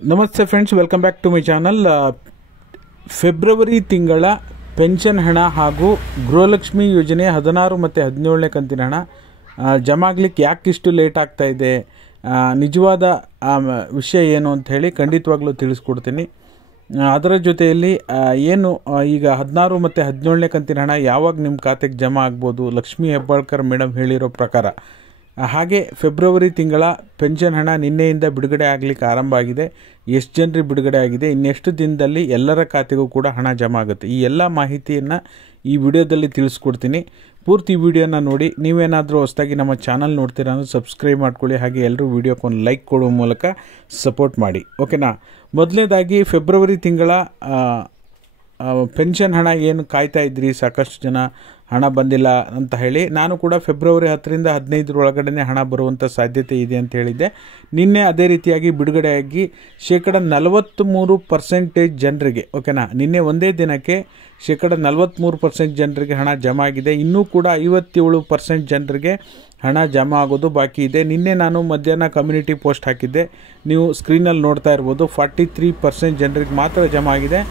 ನಮಸ್ತೆ friends, welcome back to my channel. February ತಿಂಗಳ pension ಹಣ ಹಾಗೂ ಗೃಹಲಕ್ಷ್ಮಿ ಯೋಜನೆ 16 ಮತ್ತು 17ನೇ ಕಂತಿನ ಹಣ ಜಮಾ ಆಗಲಿಕ್ಕೆ ಯಾಕಿಷ್ಟು ಲೇಟ್ ಆಗ್ತಾ ಇದೆ, ನಿಜವಾದ ವಿಷಯ ಏನು ಅಂತ ಹೇಳಿ ಖಂಡಿತವಾಗ್ಲೂ ತಿಳಿಸ್ಕೊಡ್ತೀನಿ. ಅದರ ಜೊತೆಯಲ್ಲಿ ಏನು ಈಗ 16 ಮತ್ತು 17ನೇ ಕಂತಿನ ಹಣ ಯಾವಾಗ ನಿಮ್ಮ ಖಾತೆಗೆ ಜಮಾ ಆಗ್ಬೋದು, ಲಕ್ಷ್ಮೀ ಹೆಬ್ಬಾಳ್ಕರ್ ಮೇಡಮ್ ಹೇಳಿರೋ ಪ್ರಕಾರ. ಹಾಗೆ ಫೆಬ್ರವರಿ ತಿಂಗಳ ಪೆನ್ಷನ್ ಹಣ ನಿನ್ನೆಯಿಂದ ಬಿಡುಗಡೆ ಆಗಲಿಕ್ಕೆ ಆರಂಭ ಆಗಿದೆ. ಎಷ್ಟು ಜನರಿಗೆ ಬಿಡುಗಡೆ ಆಗಿದೆ, ಇನ್ನೆಷ್ಟು ದಿನದಲ್ಲಿ ಎಲ್ಲರ ಖಾತೆಗೂ ಕೂಡ ಹಣ ಜಮಾ ಆಗುತ್ತೆ, ಈ ಎಲ್ಲ ಮಾಹಿತಿಯನ್ನು ಈ ವಿಡಿಯೋದಲ್ಲಿ ತಿಳಿಸ್ಕೊಡ್ತೀನಿ. ಪೂರ್ತಿ ವಿಡಿಯೋನ ನೋಡಿ. ನೀವೇನಾದರೂ ಹೊಸದಾಗಿ ನಮ್ಮ ಚಾನಲ್ ನೋಡ್ತೀರಾ ಅಂದರೆ ಸಬ್ಸ್ಕ್ರೈಬ್ ಮಾಡ್ಕೊಳ್ಳಿ. ಹಾಗೆ ಎಲ್ಲರೂ ವಿಡಿಯೋಕ್ಕೊಂದು ಲೈಕ್ ಕೊಡುವ ಮೂಲಕ ಸಪೋರ್ಟ್ ಮಾಡಿ, ಓಕೆನಾ. ಮೊದಲನೇದಾಗಿ ಫೆಬ್ರವರಿ ತಿಂಗಳ ಪೆನ್ಷನ್ ಹಣ ಏನು ಕಾಯ್ತಾ ಇದ್ರಿ, ಸಾಕಷ್ಟು ಜನ ಹಣ ಬಂದಿಲ್ಲ ಅಂತ ಹೇಳಿ, ನಾನು ಕೂಡ ಫೆಬ್ರವರಿ 10ರಿಂದ 15 ಒಳಗಡೆ ಹಣ ಬರುವಂಥ ಸಾಧ್ಯತೆ ಇದೆ ಅಂತ ಹೇಳಿದ್ದೆ. ನಿನ್ನೆ ಅದೇ ರೀತಿಯಾಗಿ ಬಿಡುಗಡೆಯಾಗಿ 43% ಜನರಿಗೆ, ಓಕೆನಾ, ನಿನ್ನೆ ಒಂದೇ ದಿನಕ್ಕೆ 43% ಜನರಿಗೆ ಹಣ ಜಮಾ ಆಗಿದೆ. ಇನ್ನೂ ಕೂಡ 57% ಜನರಿಗೆ ಹಣ ಜಮಾ ಆಗೋದು ಬಾಕಿ ಇದೆ. ನಿನ್ನೆ ನಾನು ಮಧ್ಯಾಹ್ನ ಕಮ್ಯುನಿಟಿ ಪೋಸ್ಟ್ ಹಾಕಿದ್ದೆ, ನೀವು ಸ್ಕ್ರೀನಲ್ಲಿ ನೋಡ್ತಾ ಇರ್ಬೋದು. 43% ಜನರಿಗೆ ಮಾತ್ರ ಜಮಾ ಆಗಿದೆ,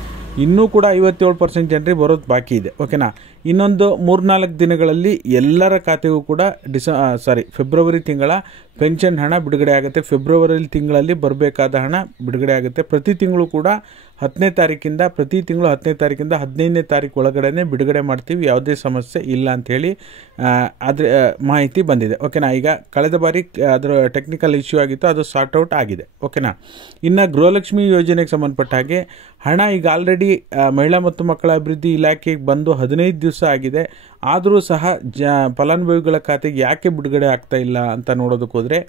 ಇನ್ನೂ ಕೂಡ 57% ಜನರಿಗೆ ಬರೋದು ಬಾಕಿ ಇದೆ, ಓಕೆನಾ. ಇನ್ನೊಂದು 3-4 ದಿನಗಳಲ್ಲಿ ಎಲ್ಲರ ಖಾತೆಗೂ ಕೂಡ ಫೆಬ್ರವರಿ ತಿಂಗಳ ಪೆನ್ಷನ್ ಹಣ ಬಿಡುಗಡೆ ಆಗುತ್ತೆ. ಫೆಬ್ರವರಿ ತಿಂಗಳಲ್ಲಿ ಬರಬೇಕಾದ ಹಣ ಬಿಡುಗಡೆ ಆಗುತ್ತೆ. ಪ್ರತಿ ತಿಂಗಳು ಕೂಡ 10ನೇ ತಾರೀಕಿಂದ 15ನೇ ತಾರೀಕು ಒಳಗಡೆ ಬಿಡುಗಡೆ ಮಾಡ್ತೀವಿ, ಯಾವುದೇ ಸಮಸ್ಯೆ ಇಲ್ಲ ಅಂಥೇಳಿ ಅದರ ಮಾಹಿತಿ ಬಂದಿದೆ, ಓಕೆನಾ. ಈಗ ಕಳೆದ ಬಾರಿ ಅದರ ಟೆಕ್ನಿಕಲ್ ಇಶ್ಯೂ ಆಗಿತ್ತು, ಅದು ಸಾರ್ಟ್ ಔಟ್ ಆಗಿದೆ, ಓಕೆನಾ. ಇನ್ನು ಗೃಹಲಕ್ಷ್ಮಿ ಯೋಜನೆಗೆ ಸಂಬಂಧಪಟ್ಟ ಹಾಗೆ ಹಣ ಈಗ ಆಲ್ರೆಡಿ ಮಹಿಳಾ ಮತ್ತು ಮಕ್ಕಳ ಅಭಿವೃದ್ಧಿ ಇಲಾಖೆಗೆ ಬಂದು 15 ದಿವಸ ಆಗಿದೆ. ಆದರೂ ಸಹ ಫಲಾನುಭವಿಗಳ ಖಾತೆಗೆ ಯಾಕೆ ಬಿಡುಗಡೆ ಆಗ್ತಾ ಇಲ್ಲ ಅಂತ ನೋಡೋದಕ್ಕೆ ಹೋದರೆ,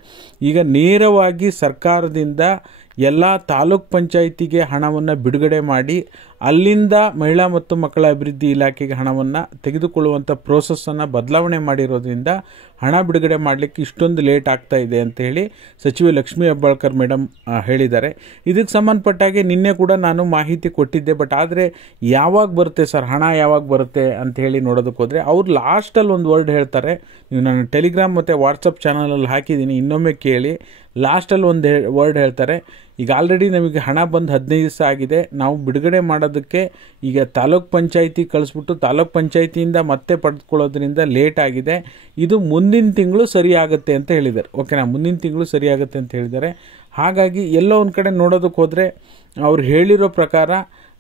ಈಗ ನೇರವಾಗಿ ಸರ್ಕಾರದಿಂದ ಎಲ್ಲ ತಾಲೂಕ್ ಪಂಚಾಯಿತಿಗೆ ಹಣವನ್ನು ಬಿಡುಗಡೆ ಮಾಡಿ ಅಲ್ಲಿಂದ ಮಹಿಳಾ ಮತ್ತು ಮಕ್ಕಳ ಅಭಿವೃದ್ಧಿ ಇಲಾಖೆಗೆ ಹಣವನ್ನು ತೆಗೆದುಕೊಳ್ಳುವಂಥ ಪ್ರೋಸೆಸ್ಸನ್ನು ಬದಲಾವಣೆ ಮಾಡಿರೋದ್ರಿಂದ ಹಣ ಬಿಡುಗಡೆ ಮಾಡಲಿಕ್ಕೆ ಇಷ್ಟೊಂದು ಲೇಟ್ ಆಗ್ತಾ ಇದೆ ಅಂತ ಹೇಳಿ ಸಚಿವೆ ಲಕ್ಷ್ಮೀ ಹೆಬ್ಬಾಳ್ಕರ್ ಮೇಡಮ್ ಹೇಳಿದ್ದಾರೆ. ಇದಕ್ಕೆ ಸಂಬಂಧಪಟ್ಟಾಗೆ ನಿನ್ನೆ ಕೂಡ ನಾನು ಮಾಹಿತಿ ಕೊಟ್ಟಿದ್ದೆ. ಬಟ್ ಆದರೆ ಯಾವಾಗ ಬರುತ್ತೆ ಸರ್ ಹಣ, ಯಾವಾಗ ಬರುತ್ತೆ ಅಂತ ಹೇಳಿ ನೋಡೋದಕ್ಕೆ ಹೋದರೆ, ಅವ್ರು ಲಾಸ್ಟಲ್ಲಿ ಒಂದು ವರ್ಡ್ ಹೇಳ್ತಾರೆ. ನೀವು ನಾನು ಟೆಲಿಗ್ರಾಮ್ ಮತ್ತು ವಾಟ್ಸಪ್ ಚಾನಲಲ್ಲಿ ಹಾಕಿದ್ದೀನಿ, ಇನ್ನೊಮ್ಮೆ ಕೇಳಿ. ಲಾಸ್ಟಲ್ಲಿ ಒಂದು ವರ್ಡ್ ಹೇಳ್ತಾರೆ, ಈಗ ಆಲ್ರೆಡಿ ನಮಗೆ ಹಣ ಬಂದು 15 ದಿವಸ ಆಗಿದೆ, ನಾವು ಬಿಡುಗಡೆ ಮಾಡೋದಕ್ಕೆ ಈಗ ತಾಲೂಕ್ ಪಂಚಾಯಿತಿ ಕಳಿಸ್ಬಿಟ್ಟು ತಾಲೂಕ್ ಪಂಚಾಯಿತಿಯಿಂದ ಮತ್ತೆ ಪಡೆದುಕೊಳ್ಳೋದ್ರಿಂದ ಲೇಟ್ ಆಗಿದೆ, ಇದು ಮುಂದಿನ ತಿಂಗಳು ಸರಿಯಾಗುತ್ತೆ ಅಂತ ಹೇಳಿದ್ದಾರೆ, ಓಕೆನಾ. ಮುಂದಿನ ತಿಂಗಳು ಸರಿಯಾಗುತ್ತೆ ಅಂತ ಹೇಳಿದ್ದಾರೆ. ಹಾಗಾಗಿ ಎಲ್ಲೋ ಒಂದು ಕಡೆ ನೋಡೋದಕ್ಕೆ ಹೋದರೆ ಅವ್ರು ಹೇಳಿರೋ ಪ್ರಕಾರ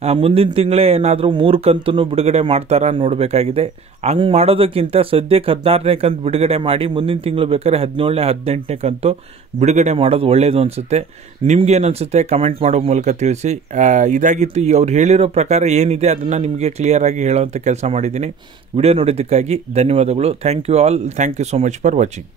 ಮುಂದಿನ ತಿಂಗಳೇ ಏನಾದರೂ 3 ಕಂತನ್ನು ಬಿಡುಗಡೆ ಮಾಡ್ತಾರಾ ನೋಡಬೇಕಾಗಿದೆ. ಹಂಗೆ ಮಾಡೋದಕ್ಕಿಂತ ಸದ್ಯಕ್ಕೆ 16ನೇ ಕಂತು ಬಿಡುಗಡೆ ಮಾಡಿ ಮುಂದಿನ ತಿಂಗಳು ಬೇಕಾದ್ರೆ 17ನೇ 18ನೇ ಕಂತು ಬಿಡುಗಡೆ ಮಾಡೋದು ಒಳ್ಳೆಯದು ಅನಿಸುತ್ತೆ. ನಿಮ್ಗೇನು ಅನಿಸುತ್ತೆ ಕಮೆಂಟ್ ಮಾಡೋ ಮೂಲಕ ತಿಳಿಸಿ. ಇದಾಗಿತ್ತು ಅವ್ರು ಹೇಳಿರೋ ಪ್ರಕಾರ ಏನಿದೆ ಅದನ್ನು ನಿಮಗೆ ಕ್ಲಿಯರಾಗಿ ಹೇಳೋವಂಥ ಕೆಲಸ ಮಾಡಿದ್ದೀನಿ. ವಿಡಿಯೋ ನೋಡಿದ್ದಕ್ಕಾಗಿ ಧನ್ಯವಾದಗಳು. Thank you all. Thank you so much for watching.